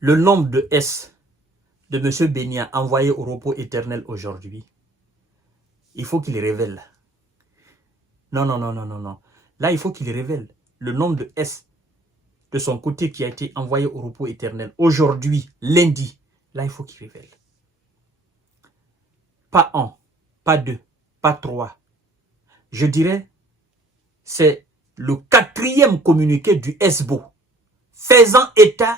le nombre de S de M. Benya envoyé au repos éternel aujourd'hui, il faut qu'il révèle. Non. Là, il faut qu'il révèle le nombre de S de son côté qui a été envoyé au repos éternel aujourd'hui, lundi. Là, il faut qu'il révèle. Pas un, pas deux, pas trois. Je dirais, c'est le 4e communiqué du SBO faisant état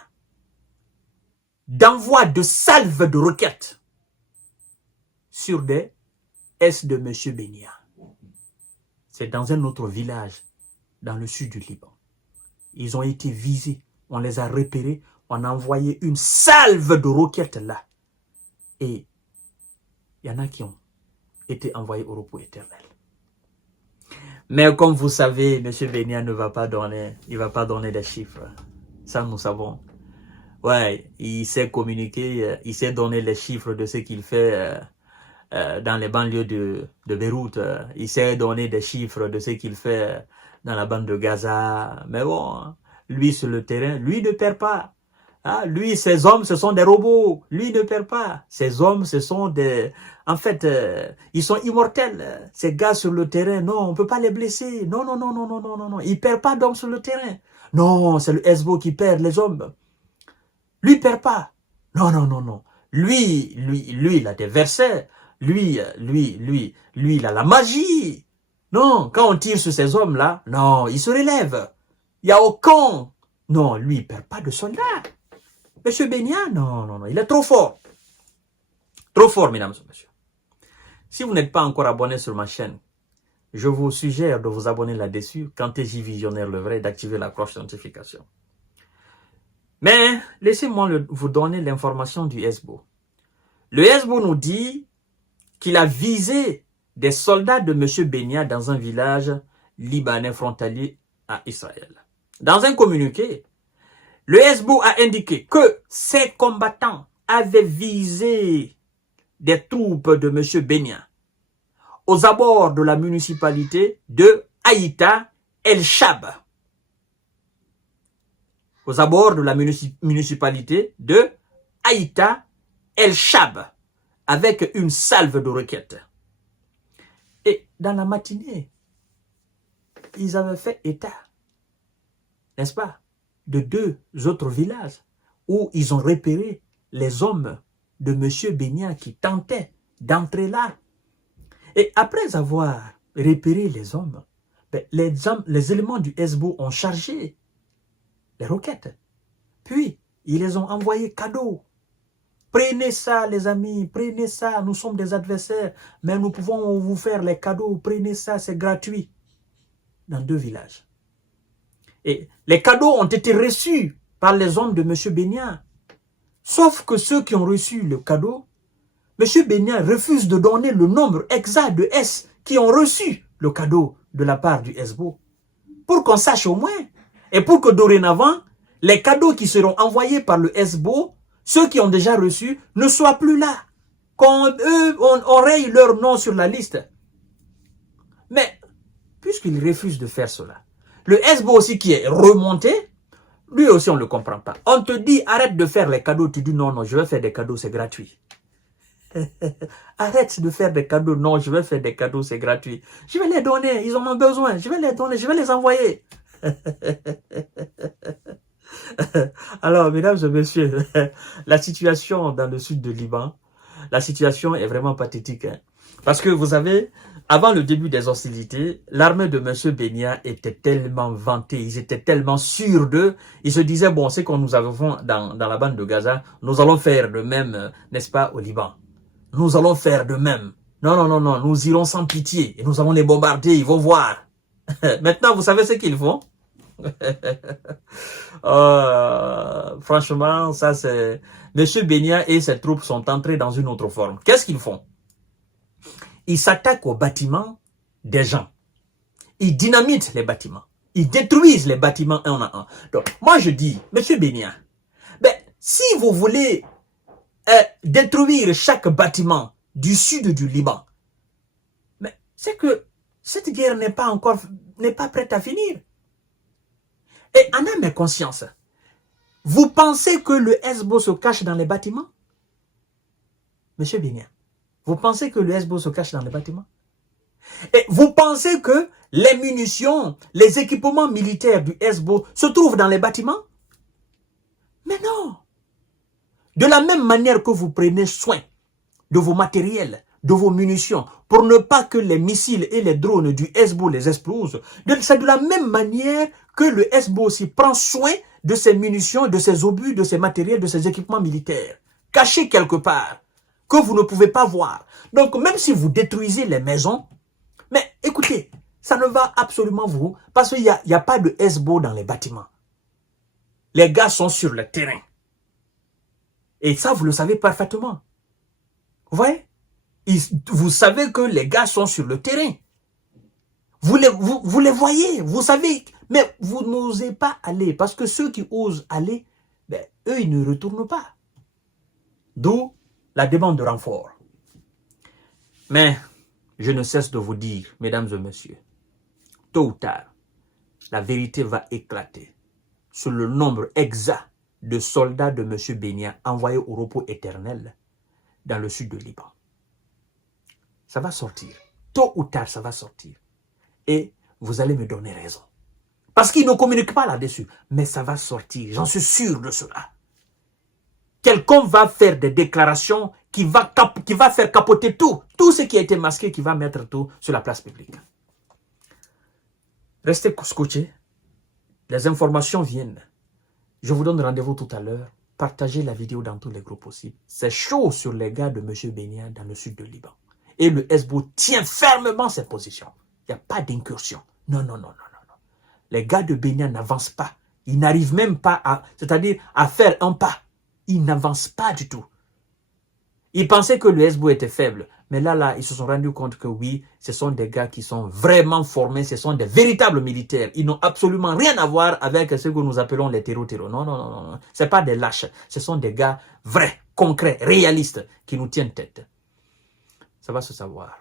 d'envoi de salves de roquettes sur des S de M. Benya. C'est dans un autre village, dans le sud du Liban. Ils ont été visés, on les a repérés, on a envoyé une salve de roquettes là. Et il y en a qui ont été envoyés au repos éternel. Mais comme vous savez, M. Benya ne va pas donner, il va pas donner des chiffres. Ça, nous savons. Ouais, il sait communiquer, il sait donner les chiffres de ce qu'il fait dans les banlieues de Beyrouth. Il sait donner des chiffres de ce qu'il fait dans la bande de Gaza. Mais bon, lui sur le terrain, lui ne perd pas. Ah, lui, ses hommes, ce sont des robots. Lui ne perd pas. Ses hommes, ce sont des... En fait, ils sont immortels. Ces gars sur le terrain, non, on ne peut pas les blesser. Non. Ils ne perdent pas d'hommes sur le terrain. Non, c'est le SBO qui perd les hommes. Lui, il ne perd pas. Non. Lui, il a des versets. Lui, il a la magie. Non, quand on tire sur ces hommes-là, non, il se relève. Il n'y a aucun... Non, lui, il ne perd pas de soldats. Monsieur Benya, non, il est trop fort. Trop fort, mesdames et messieurs. Si vous n'êtes pas encore abonné sur ma chaîne, je vous suggère de vous abonner là-dessus, quand TJ Visionnaire le vrai, d'activer la cloche de notification. Mais, laissez-moi vous donner l'information du SBO. Le SBO nous dit qu'il a visé des soldats de M. Benya dans un village libanais frontalier à Israël. Dans un communiqué, le SBO a indiqué que ces combattants avaient visé des troupes de M. Benya aux abords de la municipalité de Haïta El-Shab. Aux abords de la municipalité de Haïta El-Shab, avec une salve de roquettes. Et dans la matinée, ils avaient fait état, n'est-ce pas, de 2 autres villages où ils ont repéré les hommes de M. Benya qui tentaient d'entrer là. Et après avoir repéré les hommes, les éléments du SBO ont chargé les roquettes. Puis, ils les ont envoyés cadeaux. Prenez ça, les amis, prenez ça. Nous sommes des adversaires, mais nous pouvons vous faire les cadeaux. Prenez ça, c'est gratuit. Dans 2 villages. Et les cadeaux ont été reçus par les hommes de M. Benya. Sauf que ceux qui ont reçu le cadeau, M. Benya refuse de donner le nombre exact de S qui ont reçu le cadeau de la part du SBO. Pour qu'on sache au moins, et pour que dorénavant, les cadeaux qui seront envoyés par le SBO, ceux qui ont déjà reçu, ne soient plus là. Qu'on raye leur nom sur la liste. Mais, puisqu'il refuse de faire cela, le SBO aussi qui est remonté, lui aussi on ne le comprend pas. On te dit, arrête de faire les cadeaux, tu dis non, je vais faire des cadeaux, c'est gratuit. Arrête de faire des cadeaux, non, je vais faire des cadeaux, c'est gratuit. Je vais les donner, ils en ont besoin, je vais les donner, je vais les envoyer. Alors, mesdames et messieurs, la situation dans le sud du Liban, la situation est vraiment pathétique. Hein? Parce que vous savez, avant le début des hostilités, l'armée de M. Benya était tellement vantée, ils étaient tellement sûrs d'eux, ils se disaient, bon, ce qu'on nous avait fait dans la bande de Gaza, nous allons faire de même, n'est-ce pas, au Liban. Nous allons faire de même. Non, nous irons sans pitié et nous allons les bombarder, ils vont voir. Maintenant, vous savez ce qu'ils font? Franchement, ça c'est... M. Benya et ses troupes sont entrés dans une autre forme. Qu'est-ce qu'ils font? Ils s'attaquent aux bâtiments des gens. Ils dynamitent les bâtiments. Ils détruisent les bâtiments un à un. Donc, moi je dis, M. Benya, ben, si vous voulez détruire chaque bâtiment du sud du Liban, mais c'est que cette guerre n'est pas prête à finir. Et en âme et conscience, Vous pensez que le Hezbollah se cache dans les bâtiments? Monsieur Bénia, vous pensez que le Hezbollah se cache dans les bâtiments? Et vous pensez que les munitions, les équipements militaires du Hezbollah se trouvent dans les bâtiments? Mais non. De la même manière que vous prenez soin de vos matériels, de vos munitions, pour ne pas que les missiles et les drones du Hezbollah les explosent, c'est de la même manière que le Hezbollah aussi prend soin de ses munitions, de ses obus, de ses matériels, de ses équipements militaires, cachés quelque part, que vous ne pouvez pas voir. Donc, même si vous détruisez les maisons, mais écoutez, ça ne va absolument vous, parce qu'il n'y a pas de Hezbollah dans les bâtiments. Les gars sont sur le terrain. Et ça, vous le savez parfaitement. Vous voyez? Vous savez que les gars sont sur le terrain. Vous les voyez, vous savez, mais vous n'osez pas aller, parce que ceux qui osent aller, ben, eux, ils ne retournent pas. D'où la demande de renfort. Mais je ne cesse de vous dire, mesdames et messieurs, tôt ou tard, la vérité va éclater sur le nombre exact de soldats de M. Bénia envoyés au repos éternel dans le sud de Liban. Ça va sortir. Tôt ou tard, ça va sortir. Et vous allez me donner raison. Parce qu'ils ne communiquent pas là-dessus. Mais ça va sortir. J'en suis sûr de cela. Quelqu'un va faire des déclarations qui va faire capoter tout. Tout ce qui a été masqué, qui va mettre tout sur la place publique. Restez scotchés. Les informations viennent. Je vous donne rendez-vous tout à l'heure. Partagez la vidéo dans tous les groupes possibles. C'est chaud sur les gars de M. Bénia dans le sud de Liban. Et le Hezbollah tient fermement ses positions. Il n'y a pas d'incursion. Non, non, non, non, non. Les gars de Bénia n'avancent pas. Ils n'arrivent même pas à faire un pas. Ils n'avancent pas du tout. Ils pensaient que le Hezbollah était faible. Mais là, ils se sont rendus compte que oui, ce sont des gars qui sont vraiment formés. Ce sont des véritables militaires. Ils n'ont absolument rien à voir avec ce que nous appelons les terreaux. Non, non, non, non. Ce n'est pas des lâches. Ce sont des gars vrais, concrets, réalistes qui nous tiennent tête. Ça va se savoir.